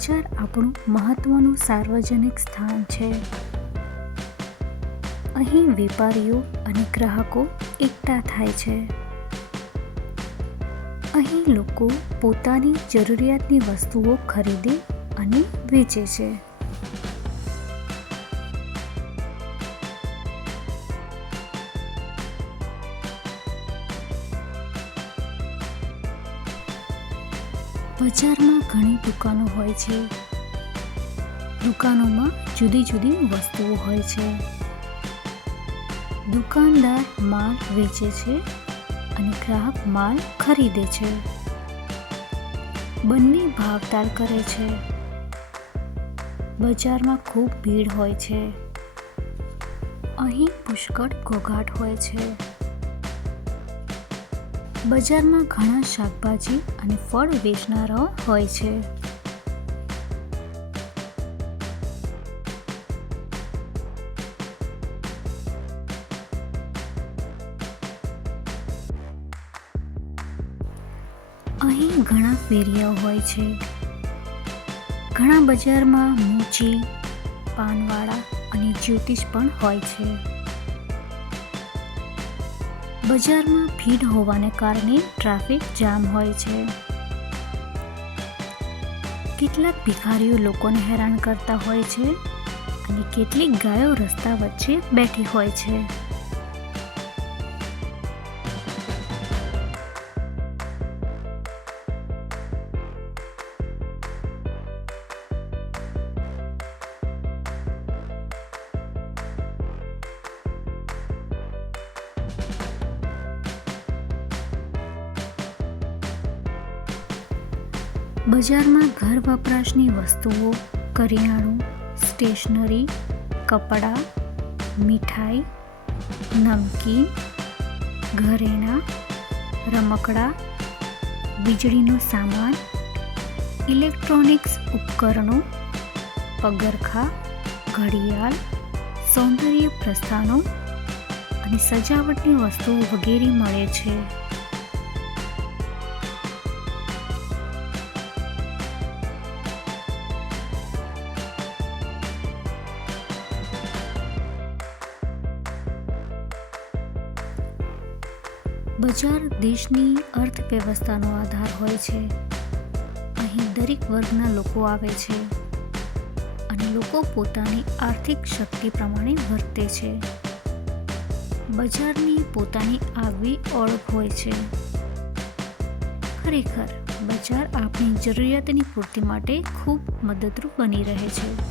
બજાર આપણું મહત્વનું સાર્વજનિક સ્થાન છે. અહીં વેપારીઓ અને ગ્રાહકો એકઠા થાય છે. અહીં લોકો પોતાની જરૂરિયાતની વસ્તુઓ ખરીદે અને વેચે છે. બજારમાં ઘણી દુકાનો હોય છે. દુકાનોમાં જુદી જુદી વસ્તુઓ હોય છે. દુકાનદાર માલ વેચે છે અને ગ્રાહક માલ ખરીદે છે. બંને ભાવતાલ કરે છે. બજારમાં ખૂબ ભીડ હોય છે. અહીં પુષ્કળ ઘોંઘાટ હોય છે. બજારમાં ઘણા શાકભાજી અને ફળ વેચનારાઓ હોય છે. અહીં ઘણા ફેરિયાઓ હોય છે. ઘણા બજારમાં મૂચી, પાનવાળા અને જ્યોતિષ પણ હોય છે. બજારમાં ભીડ હોવાને કારણે ટ્રાફિક જામ હોય છે. કેટલાક ભિખારીઓ લોકોને હેરાન કરતા હોય છે અને કેટલીક ગાયો રસ્તા વચ્ચે બેઠી હોય છે. બજારમાં ઘર વપરાશની વસ્તુઓ, કરિયાણું, સ્ટેશનરી, કપડાં, મીઠાઈ, નમકીન, ઘરેણાં, રમકડાં, વીજળીનો સામાન, ઇલેક્ટ્રોનિક્સ ઉપકરણો, પગરખાં, ઘડિયાળ, સૌંદર્ય પ્રસ્થાનો અને સજાવટની વસ્તુઓ વગેરે મળે છે. બજાર દેશની અર્થવ્યવસ્થાનો આધાર હોય છે. અહીં દરેક વર્ગના લોકો આવે છે અને લોકો પોતાની આર્થિક શક્તિ પ્રમાણે વર્તે છે. બજારની પોતાની આગવી ઓળખ હોય છે. ખરેખર બજાર આપણી જરૂરિયાતની પૂર્તિ માટે ખૂબ મદદરૂપ બની રહે છે.